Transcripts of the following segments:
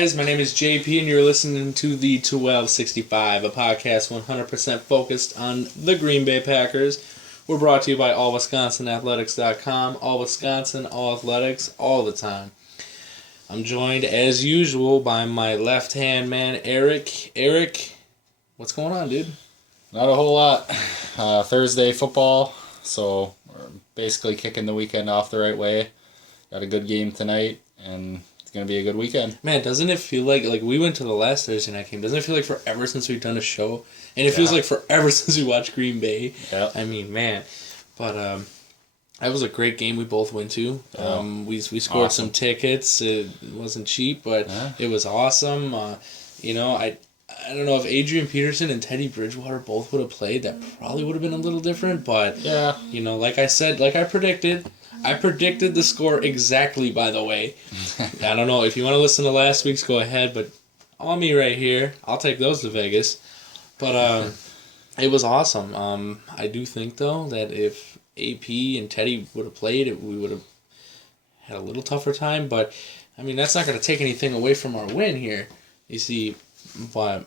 guys? My name is JP, and you're listening to the 1265, a podcast 100% focused on the Green Bay Packers. We're brought to you by allwisconsinathletics.com. All Wisconsin, all athletics, all the time. I'm joined, as usual, by my left-hand man, Arrick. Arrick, what's going on, dude? Not a whole lot. Thursday football, so we're basically kicking the weekend off the right way. Got a good game tonight, and it's going to be a good weekend. Man, doesn't it feel like we went to the last Thursday night game? Doesn't it feel like forever since we've done a show? And it feels like forever since we watched Green Bay. Yeah. I mean, man. But that was a great game we both went to. We scored some tickets. It wasn't cheap, but it was awesome. I don't know if Adrian Peterson and Teddy Bridgewater both would have played. That probably would have been a little different. But, like I said, like I predicted the score exactly, by the way. I don't know. If you want to listen to last week's, go ahead. But on me right here, I'll take those to Vegas. But it was awesome. I do think, though, that if AP and Teddy would have played, we would have had a little tougher time. But, I mean, that's not going to take anything away from our win here. You see, but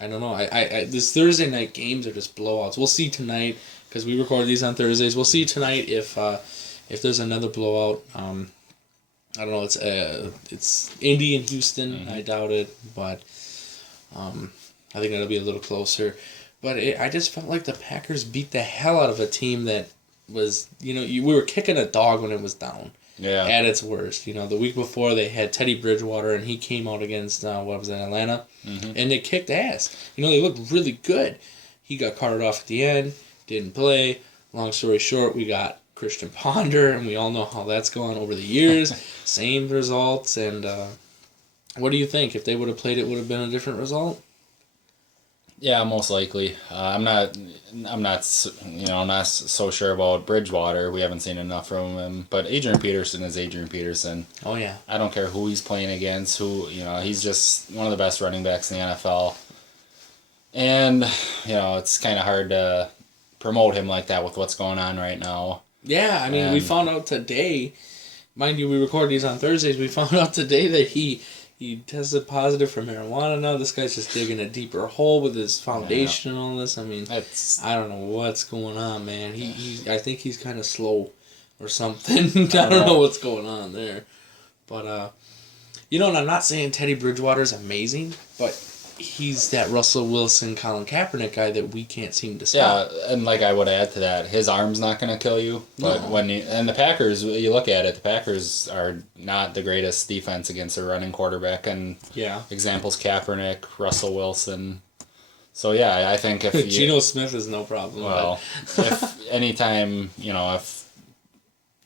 I don't know. This Thursday night games are just blowouts. We'll see tonight, because we record these on Thursdays. We'll see tonight if there's another blowout. I don't know. It's Indy and Houston. Mm-hmm. I doubt it, but I think it'll be a little closer. But I just felt like the Packers beat the hell out of a team that was, we were kicking a dog when it was down. Yeah. At its worst. The week before they had Teddy Bridgewater, and he came out against, Atlanta, and they kicked ass. They looked really good. He got carted off at the end, didn't play. Long story short, we got Christian Ponder, and we all know how that's gone over the years. Same results, and what do you think? If they would have played, it would have been a different result? Yeah, most likely. I'm not so sure about Bridgewater. We haven't seen enough from him. But Adrian Peterson is Adrian Peterson. Oh, yeah. I don't care who he's playing against. He's just one of the best running backs in the NFL. And, it's kind of hard to promote him like that with what's going on right now. Yeah, I mean, we found out today, mind you, we record these on Thursdays, we found out today that he tested positive for marijuana now. This guy's just digging a deeper hole with his foundation and all this. I mean, I don't know what's going on, man. I think he's kind of slow or something. I don't know what's going on there. But, and I'm not saying Teddy Bridgewater's amazing, but he's that Russell Wilson, Colin Kaepernick guy that we can't seem to stop. Yeah, and I would add to that, his arm's not going to kill you. But and the Packers, you look at it, the Packers are not the greatest defense against a running quarterback. And examples Kaepernick, Russell Wilson. So I think if Geno Smith is no problem. Well, if anytime if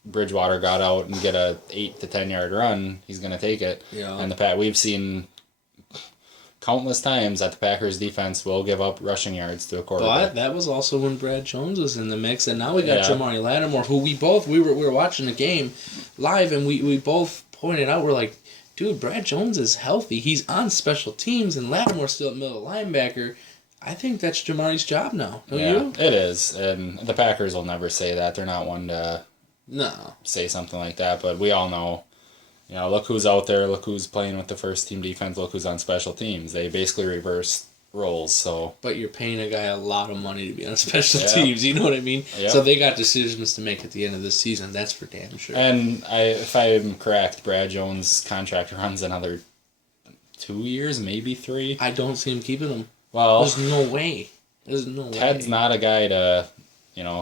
Bridgewater got out and get a 8 to 10 yard run, he's going to take it. Yeah. And we've seen countless times that the Packers defense will give up rushing yards to a quarterback. But that was also when Brad Jones was in the mix, and now we got Jamari Lattimore, who we were watching the game live, and we both pointed out, we're like, dude, Brad Jones is healthy. He's on special teams, and Lattimore's still at middle linebacker. I think that's Jamari's job now. Don't you? It is, and the Packers will never say that. They're not one to say something like that, but we all know. Look who's out there, look who's playing with the first team defense, look who's on special teams. They basically reverse roles, so... But you're paying a guy a lot of money to be on special teams, you know what I mean? Yep. So they got decisions to make at the end of this season, that's for damn sure. And if I'm correct, Brad Jones' contract runs another 2 years, maybe 3. I don't see him keeping him. Well... There's no way. Ted's not a guy to...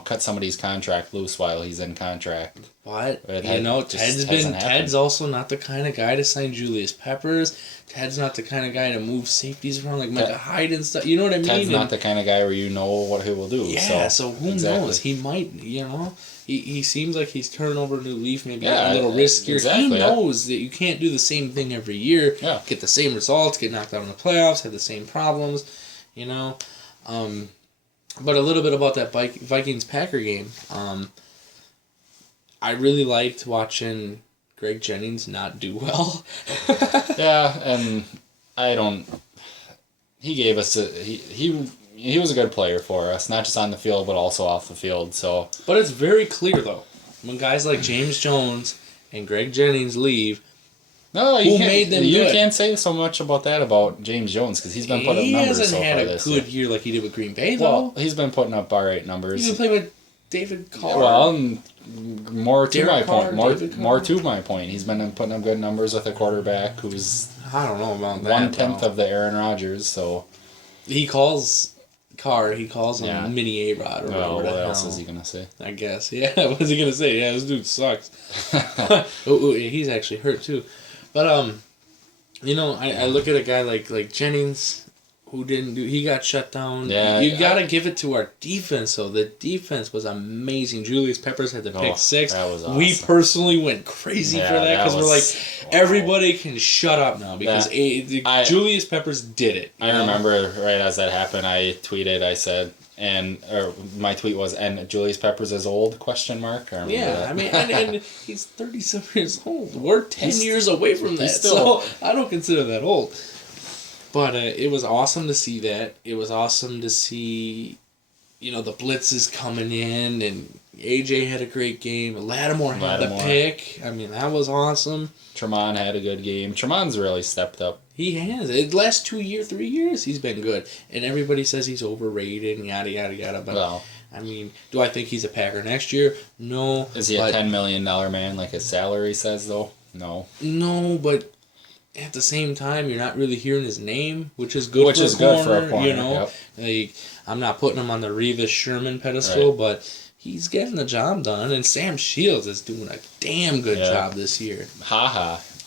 cut somebody's contract loose while he's in contract. But Ted's also not the kind of guy to sign Julius Peppers. Ted's not the kind of guy to move safeties around like Micah Hyde and stuff. You know what I mean? Ted's not the kind of guy where you know what he will do. Yeah, so who knows? He might, He seems like he's turning over a new leaf, maybe a little riskier. Exactly, he knows that you can't do the same thing every year, get the same results, get knocked out in the playoffs, have the same problems, But a little bit about that Vikings-Packer game. I really liked watching Greg Jennings not do well. And he gave us he was a good player for us, not just on the field but also off the field. So, but it's very clear though, when guys like James Jones and Greg Jennings leave, No, who made them You good. can't say so much about that about James Jones because he's been putting up numbers so far this year. He hasn't had a good year like he did with Green Bay, though. Well, he's been putting up alright numbers. He's been playing with David Carr. Well, more to Derek my Carr, point. More to my point. He's been putting up good numbers with a quarterback who's I don't know about that. 1/10 of the Aaron Rodgers. So he calls Carr. He calls him Mini A-Rod or whatever. What else is he gonna say? I guess. Yeah. What's he gonna say? Yeah, this dude sucks. He's actually hurt too, but you know, I look at a guy like Jennings. Who didn't do? He got shut down. Yeah, you gotta give it to our defense. though. The defense was amazing. Julius Peppers had the pick 6. That was awesome. We personally went crazy for that because we're like, everybody can shut up now because Julius Peppers did it. I remember right as that happened. I tweeted. I said, my tweet was, "And Julius Peppers is old?" Question mark. I remember that. I mean, and he's 37 years old. We're 10 years away from that, so I don't consider that old. But it was awesome to see that. It was awesome to see, the blitzes coming in, and AJ had a great game. Lattimore had the pick. I mean, that was awesome. Tremont had a good game. Tremont's really stepped up. He has. The last 3 years, he's been good. And everybody says he's overrated and yada, yada, yada. But, I mean, do I think he's a Packer next year? No. Is he a $10 million man like his salary says, though? No. No, but at the same time, you're not really hearing his name, which is good for a corner. Like, I'm not putting him on the Revis Sherman pedestal, but he's getting the job done. And Sam Shields is doing a damn good job this year.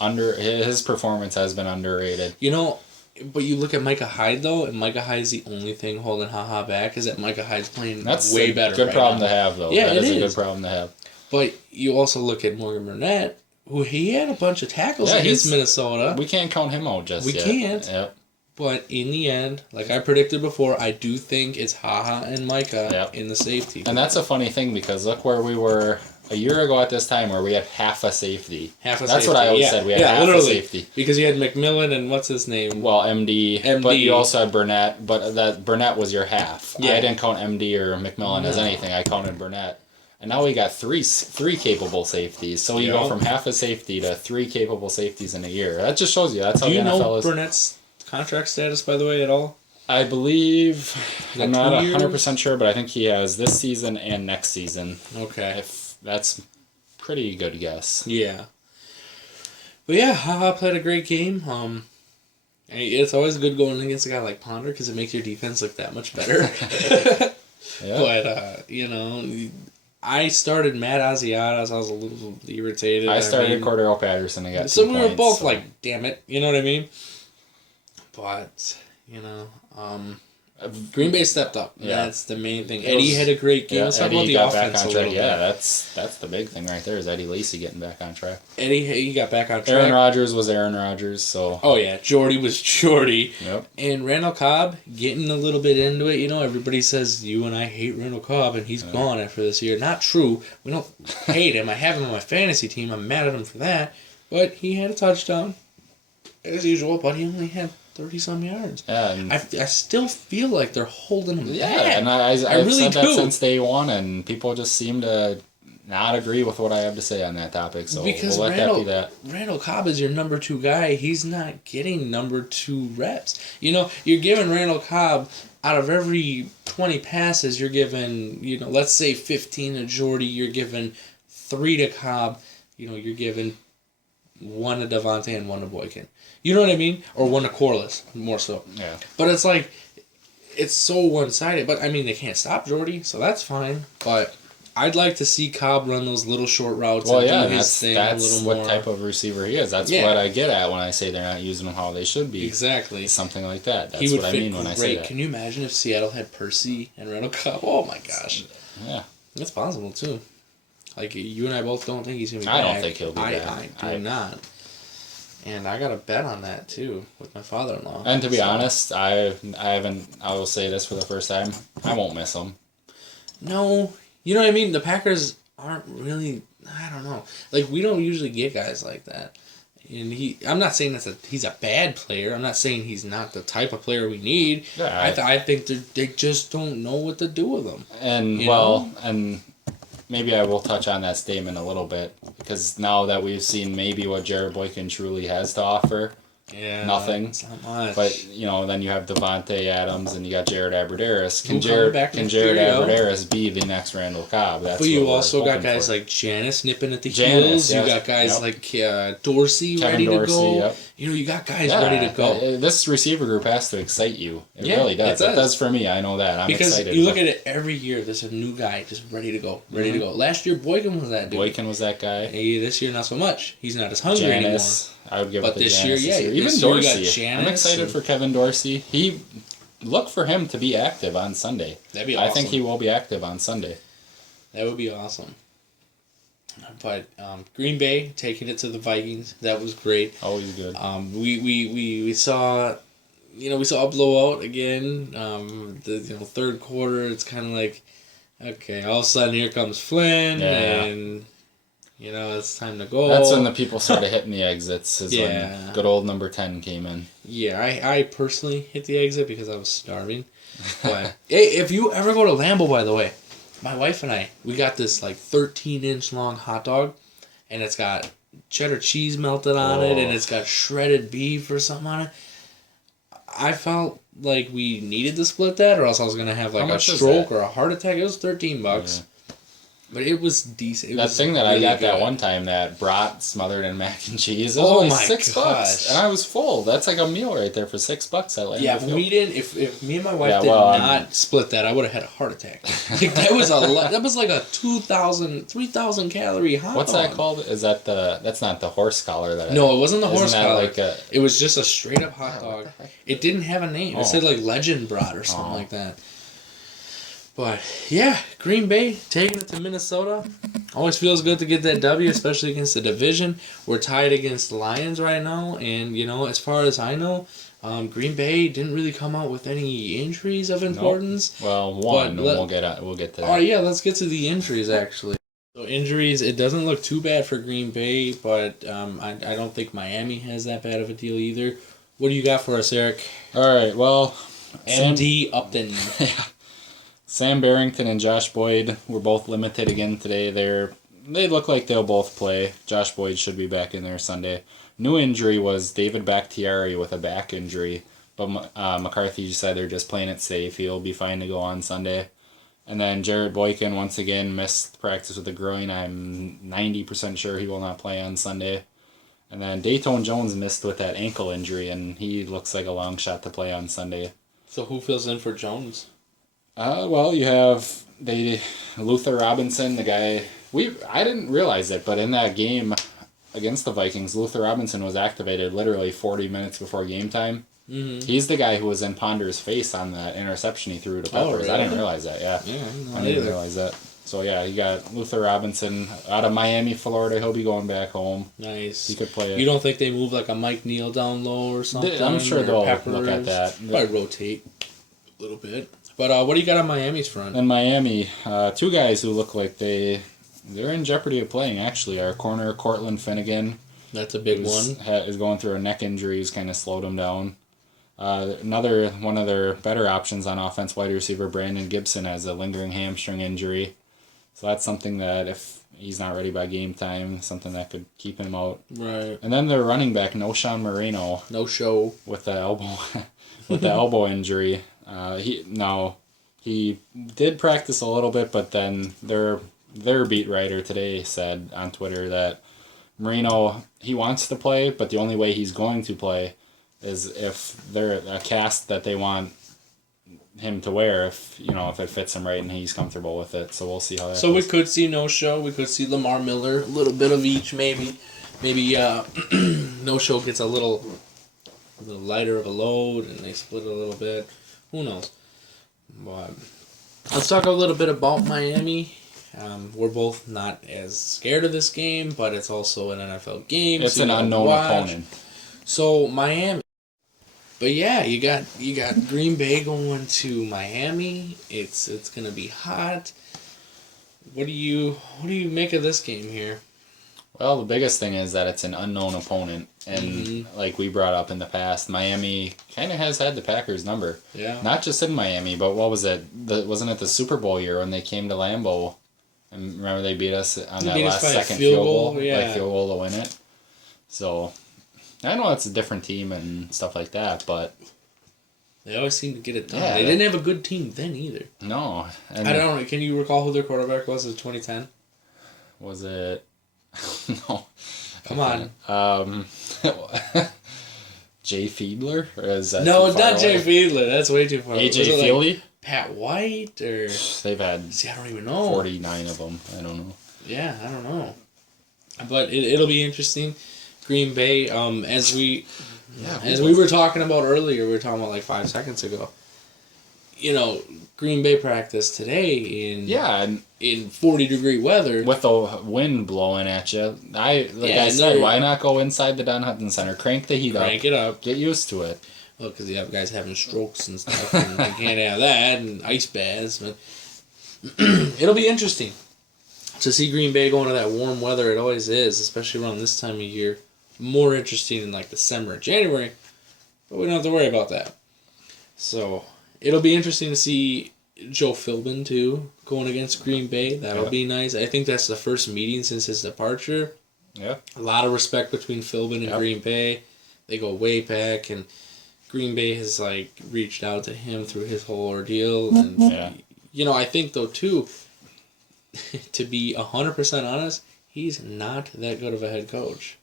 His performance has been underrated. But you look at Micah Hyde, though, and Micah Hyde's the only thing holding back is that Micah Hyde's playing way better. That's a good problem to have, though. Yeah, that is a good problem to have. But you also look at Morgan Burnett, who he had a bunch of tackles against Minnesota. We can't count him out just yet. We can't. Yep. But in the end, like I predicted before, I do think it's and Micah in the safety. And that's a funny thing because look where we were a year ago at this time where we had half a safety. That's what I always said. We had half a safety. Because you had McMillan and what's his name? Well, MD. But you also had Burnett. But that Burnett was your half. Yeah. I didn't count MD or McMillan as anything. I counted Burnett. And now we got three capable safeties. So you go from half a safety to 3 capable safeties in a year. That just shows you. That's how the NFL is. Do you know Burnett's contract status, by the way, at all? I believe, I'm not 100% sure, but I think he has this season and next season. Okay. That's pretty good guess. Yeah. But yeah, played a great game. It's always good going against a guy like Ponder because it makes your defense look that much better. But, I started Matt Asiata, so I was a little irritated. I started Cordero Patterson and got 2 So points. We were both like, damn it, you know what I mean? But, Green Bay stepped up. Yeah. That's the main thing. Eddie had a great game. Let's talk about the offense a little bit. Yeah, that's the big thing right there is Eddie Lacy getting back on track. He got back on track. Aaron Rodgers was Aaron Rodgers, so... Oh, yeah. Jordy was Jordy. Yep. And Randall Cobb getting a little bit into it. Everybody says, you and I hate Randall Cobb, and he's gone after this year. Not true. We don't hate him. I have him on my fantasy team. I'm mad at him for that. But he had a touchdown, as usual, but he only had 30-some yards. Yeah, I still feel like they're holding him back. And I've really said that since day one, and people just seem to not agree with what I have to say on that topic. So because we'll let that be that. Randall Cobb is your number 2 guy. He's not getting number 2 reps. You're giving Randall Cobb, out of every 20 passes, you're giving, let's say 15 to Jordy, you're giving 3 to Cobb, you're giving 1 to Devontae and 1 to Boykin. You know what I mean? Or 1 to Corliss, more so. Yeah. But it's like, it's so one-sided. But, I mean, they can't stop Jordy, so that's fine. But I'd like to see Cobb run those little short routes and do his thing a little more. That's what type of receiver he is. That's what I get at when I say they're not using him how they should be. Exactly. Something like that. That's what I mean when I say that. Can you imagine if Seattle had Percy and Randall Cobb? Oh, my gosh. Yeah. That's possible, too. Like, you and I both don't think he's going to be back. I don't think he'll be back. I do not. And I got a bet on that, too, with my father-in-law. And to be honest, I will say this for the first time, I won't miss him. No. You know what I mean? The Packers aren't really, I don't know. Like, we don't usually get guys like that. And I'm not saying he's a bad player. I'm not saying he's not the type of player we need. Yeah, I think they just don't know what to do with him. And, and maybe I will touch on that statement a little bit. because now that we've seen maybe what Jared Boykin truly has to offer, nothing. It's not much. But then you have Devontae Adams and you got Jared Abbrederis. Can Jared Abbrederis be the next Randall Cobb? That's but you also got guys like Janice nipping at the heels. You got guys like Dorsey Kevin ready to go. Yep. You got guys ready to go. This receiver group has to excite you. It really does. It does for me. I know that. I'm because excited. You look at it every year. There's a new guy just ready to go. To go. Last year Boykin was that dude. Boykin was that guy. Hey, this year not so much. He's not as hungry anymore. I would give it to this Janice year, even Dorsey. I'm excited for Kevin Dorsey. Look for him to be active on Sunday. That'd be awesome. I think he will be active on Sunday. That would be awesome. But Green Bay taking it to the Vikings, that was great. Always good. We saw, we saw a blowout again. The third quarter, it's kind of like, okay, all of a sudden here comes Flynn and. It's time to go. That's when the people started hitting the exits. When good old number 10 came in. Yeah, I personally hit the exit because I was starving. But hey, if you ever go to Lambeau, by the way, my wife and I, we got this 13-inch long hot dog, and it's got cheddar cheese melted on it, and it's got shredded beef or something on it. I felt like we needed to split that, or else I was gonna have a stroke or a heart attack. It was $13. Yeah. But it was decent. That thing that really I got good. That one time, that brat smothered in mac and cheese, it was only $6. And I was full. That's like a meal right there for $6 at Lambeau Field. We didn't, if me and my wife did not split that, I would have had a heart attack. That was like a 3,000 calorie hot dog. What's that called? Is that that's not the horse collar? No, it wasn't the horse collar. It was just a straight up hot dog. It didn't have a name. It said Legend Brat or something like that. But, yeah, Green Bay taking it to Minnesota. Always feels good to get that W, especially against the division. We're tied against the Lions right now. And, as far as I know, Green Bay didn't really come out with any injuries of importance. Nope. Well, one. We'll get to that. Oh, yeah, let's get to the injuries, actually. So, injuries, it doesn't look too bad for Green Bay, but I don't think Miami has that bad of a deal either. What do you got for us, Eric? All right, well... MD Upton. Sam Barrington and Josh Boyd were both limited again today. They look like they'll both play. Josh Boyd should be back in there Sunday. New injury was David Bakhtiari with a back injury, but McCarthy said they're just playing it safe. He'll be fine to go on Sunday. And then Jared Boykin once again missed practice with a groin. I'm 90% sure he will not play on Sunday. And then Dayton Jones missed with that ankle injury, and he looks like a long shot to play on Sunday. So who fills in for Jones? Well, you have Luther Robinson, the guy... I didn't realize it, but in that game against the Vikings, Luther Robinson was activated literally 40 minutes before game time. Mm-hmm. He's the guy who was in Ponder's face on that interception he threw to Peppers. Oh, really? I didn't realize that, I didn't realize that. So, yeah, you got Luther Robinson out of Miami, Florida. He'll be going back home. Nice. He could play it. You don't think they move a Mike Neal down low or something? I'm sure they'll look at that. Probably rotate a little bit. But what do you got on Miami's front? In Miami, two guys who look like they're in jeopardy of playing, actually. Our corner, Cortland Finnegan. That's a big one. Is going through a neck injury. He's kind of slowed him down. Another one of their better options on offense, wide receiver Brandon Gibson, has a lingering hamstring injury. So that's something that if he's not ready by game time, something that could keep him out. Right. And then their running back, Noshawn Moreno. No show. With the elbow injury. He did practice a little bit, but then their beat writer today said on Twitter that Moreno, he wants to play, but the only way he's going to play is if they're a cast that they want him to wear, if it fits him right and he's comfortable with it. So we'll see how that So goes. We could see No Show, we could see Lamar Miller, a little bit of each maybe. Maybe No Show gets a little lighter of a load and they split it a little bit. Who knows? But let's talk a little bit about Miami. We're both not as scared of this game, but it's also an NFL game. It's an unknown opponent. So Miami. But yeah, you got Green Bay going to Miami. It's gonna be hot. What do you make of this game here? Well, the biggest thing is that it's an unknown opponent, and like we brought up in the past, Miami kind of has had the Packers' number. Yeah. Not just in Miami, but what was it? Wasn't it the Super Bowl year when they came to Lambeau And remember they beat us on They that beat us last by a second field field goal, goal, yeah. like field goal to win it. So, I know it's a different team and stuff like that, but they always seem to get it done. Yeah, They didn't have a good team then either. no. And I don't know. Can you recall who their quarterback was in 2010? was it? No. Come on. Jay Fiedler? Or is that No, too far not Jay away? Fiedler. That's way too far. AJ Was it Feely? Pat White or They've had see, I don't even know. 49 of them. I don't know. Yeah, I don't know. But it'll be interesting. Green Bay, as we were talking about earlier, we were talking about like 5 seconds ago. You know, Green Bay practice today and in 40-degree weather with the wind blowing at you. I said, why not go inside the Don Hutton Center, crank the heat crank it up, get used to it. Well, because you have guys having strokes and stuff, and you can't have that, and ice baths. But it'll be interesting to see Green Bay going to that warm weather. It always is, especially around this time of year. More interesting in like December and January, but we don't have to worry about that. So it'll be interesting to see Joe Philbin too going against Green Bay. That'll be nice. I think that's the first meeting since his departure. Yeah, a lot of respect between Philbin and Green Bay. They go way back, and Green Bay has like reached out to him through his whole ordeal. And you know, I think though too, to be 100% honest, he's not that good of a head coach.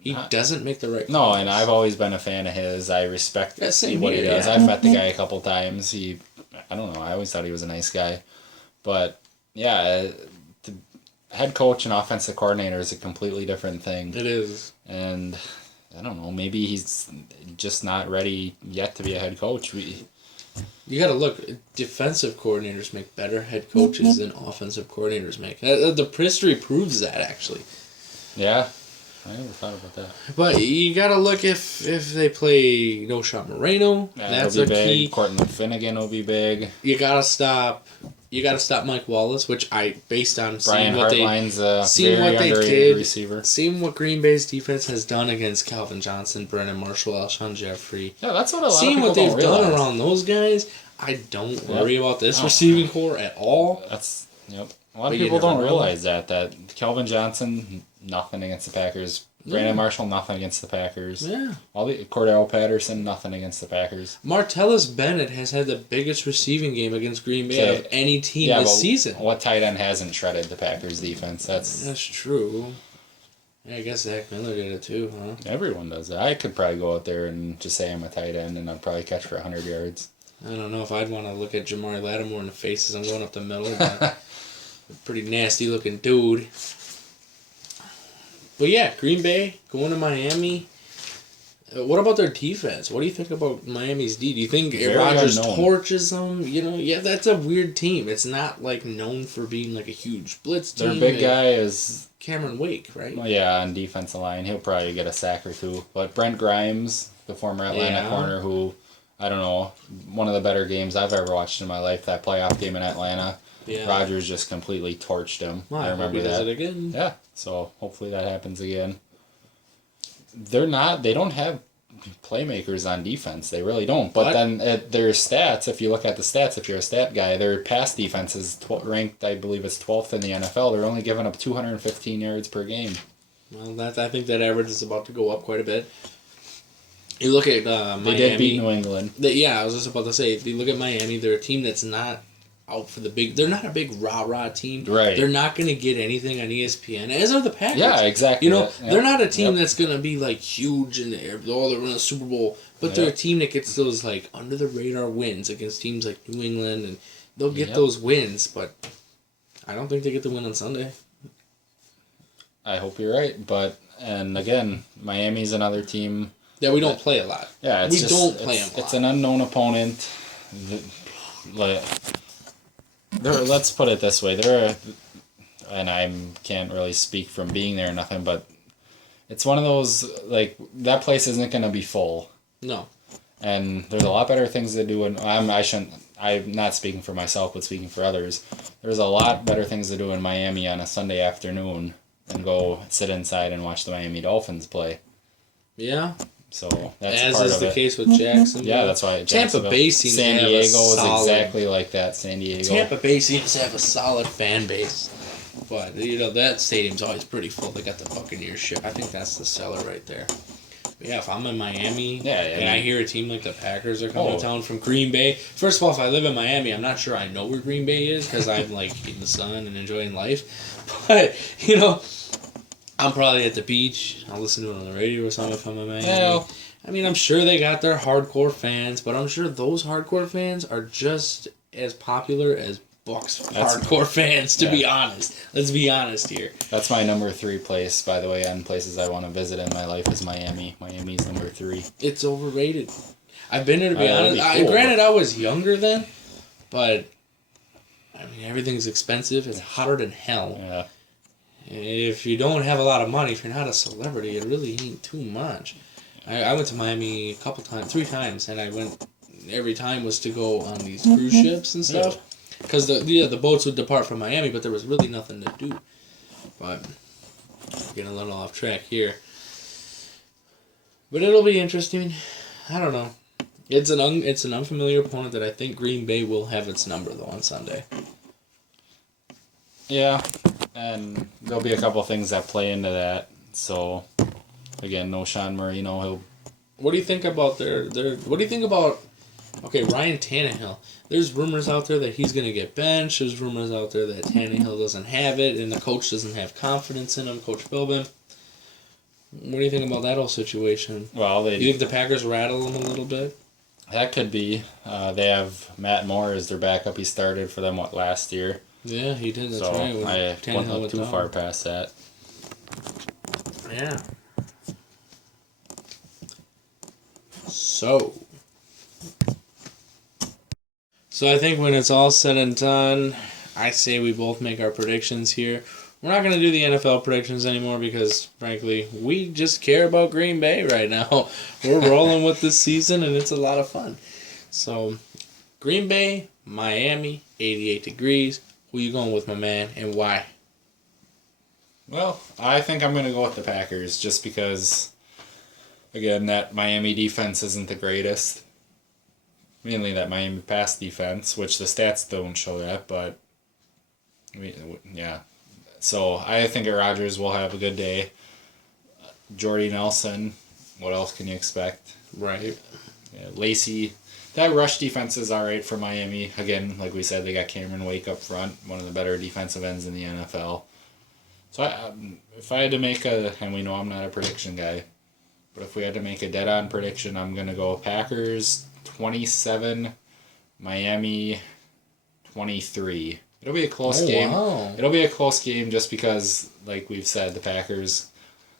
He doesn't make the right calls. No, and I've always been a fan of his. I respect what he does. I've met the guy a couple times. I don't know, I always thought he was a nice guy. But, yeah, the head coach and offensive coordinator is a completely different thing. It is. And, I don't know, maybe he's just not ready yet to be a head coach. You got to look. Defensive coordinators make better head coaches than offensive coordinators make. The history proves that, actually. Yeah. I never thought about that. But you gotta look if they play No Shot Moreno. That's a key. Cortland Finnegan will be big. You gotta stop Mike Wallace, which I based on seeing what they did, receiver. Seeing what Green Bay's defense has done against Calvin Johnson, Brennan Marshall, Alshon Jeffrey. Yeah, that's what a lot of people Seeing what they've done around those guys, I don't worry about this receiving core at all. A lot of people don't realize that Calvin Johnson, nothing against the Packers. Brandon Marshall, nothing against the Packers. Yeah. Cordell Patterson, nothing against the Packers. Martellus Bennett has had the biggest receiving game against Green Bay of any team this season. What tight end hasn't shredded the Packers defense? That's true. Yeah, I guess Zach Miller did it too, huh? Everyone does that. I could probably go out there and just say I'm a tight end and I'd probably catch for 100 yards. I don't know if I'd want to look at Jamari Lattimore in the face as I'm going up the middle. But pretty nasty looking dude. But yeah, Green Bay going to Miami. What about their defense? What do you think about Miami's D? Do you think Rodgers torches them? You know, yeah, that's a weird team. It's not like known for being like a huge blitz team. Their big guy is Cameron Wake, right? Well, yeah, on defensive line, he'll probably get a sack or two. But Brent Grimes, the former Atlanta corner, who I don't know, one of the better games I've ever watched in my life. That playoff game in Atlanta. Yeah. Rodgers just completely torched him. Well, I remember that. Does it again. Yeah, so hopefully that happens again. They don't have playmakers on defense. They really don't. But then at their stats, if you look at the stats, if you're a stat guy, their pass defense is ranked, I believe it's 12th in the NFL. They're only giving up 215 yards per game. Well, I think that average is about to go up quite a bit. You look at Miami. They did beat New England. I was just about to say, if you look at Miami, they're a team that's not out for the big. They're not a big rah-rah team. Right. They're not going to get anything on ESPN, as are the Packers. Yeah, exactly. You know, they're not a team that's going to be like huge and they're in a Super Bowl, but they're a team that gets those like under the radar wins against teams like New England, and they'll get those wins. But I don't think they get the win on Sunday. I hope you're right, and again, Miami's another team that we don't play a lot. Yeah, we don't play them a lot. It's an unknown opponent. Let's put it this way: and I can't really speak from being there or nothing, but it's one of those like that place isn't going to be full. No. And there's a lot better things to do, and I'm not speaking for myself, but speaking for others. There's a lot better things to do in Miami on a Sunday afternoon than go sit inside and watch the Miami Dolphins play. Yeah. So that's as part is of the it. case with Jackson. Yeah, that's why Tampa Bay seems San to have Diego a solid, is exactly like that. San Diego. Tampa Bay seems to have a solid fan base. But, that stadium's always pretty full. They got the Buccaneers ship. I think that's the seller right there. But yeah, if I'm in Miami and I hear a team like the Packers are coming to town from Green Bay, first of all, if I live in Miami, I'm not sure I know where Green Bay is because I'm like in the sun and enjoying life. But, I'm probably at the beach. I'll listen to it on the radio or something if I'm in Miami. Yeah. I mean, I'm sure they got their hardcore fans, but I'm sure those hardcore fans are just as popular as Bucs hardcore fans, to be honest. Let's be honest here. That's my number 3 place, by the way, on places I want to visit in my life is Miami. Miami's number 3. It's overrated. I've been there, to be honest. Granted, I was younger then, but, I mean, everything's expensive. It's hotter than hell. Yeah. If you don't have a lot of money, if you're not a celebrity, it really ain't too much. I went to Miami 3 times, and I went, every time was to go on these cruise ships and stuff. Because the boats would depart from Miami, but there was really nothing to do. But, getting a little off track here. But it'll be interesting. I don't know. It's an unfamiliar opponent that I think Green Bay will have its number, though, on Sunday. Yeah, and there'll be a couple things that play into that. So, again, no Sean Marino. He'll. What do you think about what do you think about? Okay, Ryan Tannehill. There's rumors out there that he's going to get benched. There's rumors out there that Tannehill doesn't have it, and the coach doesn't have confidence in him, Coach Philbin. What do you think about that whole situation? Well, you think the Packers rattle him a little bit? That could be. They have Matt Moore as their backup. He started for them last year. Yeah, he did. That's so right. I won't look too far past that. Yeah. So I think when it's all said and done, I say we both make our predictions here. We're not going to do the NFL predictions anymore because, frankly, we just care about Green Bay right now. We're rolling with this season, and it's a lot of fun. So, Green Bay, Miami, 88 degrees. Who you going with, my man, and why? Well, I think I'm going to go with the Packers just because, again, that Miami defense isn't the greatest. Mainly that Miami pass defense, which the stats don't show that, but yeah. So I think Rodgers will have a good day. Jordy Nelson, what else can you expect? Right. Yeah, Lacey. That rush defense is all right for Miami. Again, like we said, they got Cameron Wake up front, one of the better defensive ends in the NFL. So if I had to make and we know I'm not a prediction guy, but if we had to make a dead-on prediction, I'm going to go Packers 27, Miami 23. It'll be a close game. Wow. It'll be a close game just because, like we've said, the Packers,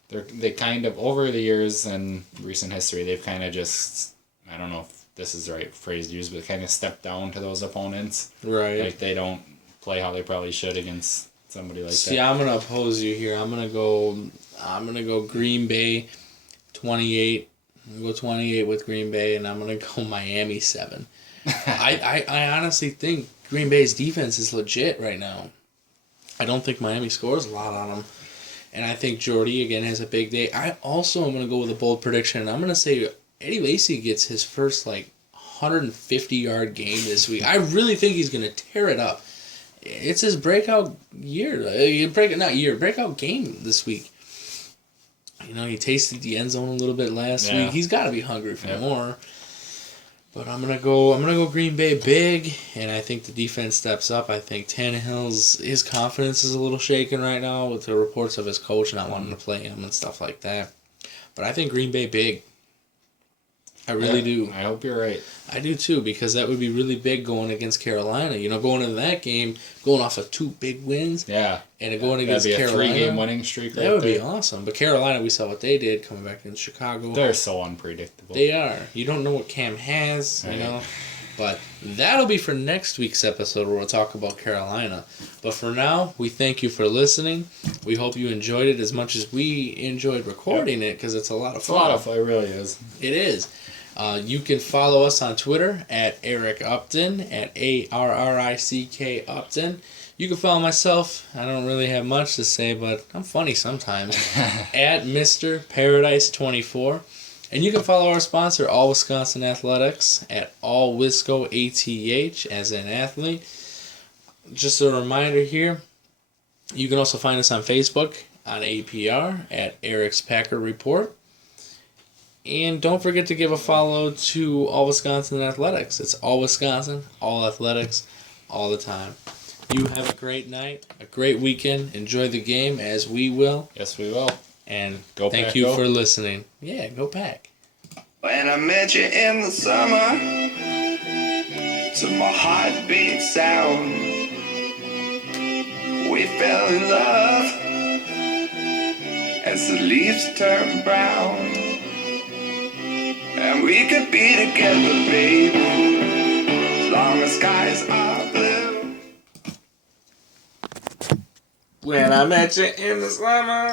they kind of, over the years and recent history, they've kind of just, I don't know if this is the right phrase to use, but kind of stepped down to those opponents. Right. Like, they don't play how they probably should against somebody like that. See, I'm going to oppose you here. I'm going to go Green Bay 28. I'm going to go 28 with Green Bay, and I'm going to go Miami 7. I honestly think Green Bay's defense is legit right now. I don't think Miami scores a lot on them. And I think Jordy, again, has a big day. I also am going to go with a bold prediction, and I'm going to say Eddie Lacy gets his first, 150-yard game this week. I really think he's going to tear it up. It's his breakout breakout game this week. He tasted the end zone a little bit last week. He's got to be hungry for more. But I'm gonna go Green Bay big, and I think the defense steps up. I think his confidence is a little shaken right now with the reports of his coach not wanting to play him and stuff like that. But I think Green Bay big. I really do. I hope you're right. I do too, because that would be really big going against Carolina. Going into that game, going off of 2 big wins. Yeah. And going against Carolina. That'd be a 3-game winning streak that would be awesome. But Carolina, we saw what they did coming back in Chicago. They're so unpredictable. They are. You don't know what Cam has, But that'll be for next week's episode where we'll talk about Carolina. But for now, we thank you for listening. We hope you enjoyed it as much as we enjoyed recording it, because it's a lot of fun. It's a lot of fun. It really is. It is. You can follow us on Twitter at Arrick Upton, at ARRICK Upton. You can follow myself. I don't really have much to say, but I'm funny sometimes. At Mr. Paradise 24. And you can follow our sponsor, All Wisconsin Athletics, at AllWiscoATH, as an athlete. Just a reminder here, You can also find us on Facebook on APR at Eric's Packer Report. And don't forget to give a follow to All Wisconsin Athletics. It's All Wisconsin, All Athletics, all the time. You have a great night, a great weekend. Enjoy the game as we will. Yes, we will. And thank you for listening. Yeah, go Pack. When I met you in the summer, to my heartbeat sound, we fell in love as the leaves turn brown. And we could be together, baby, as long as skies are blue. When I met you in the summer.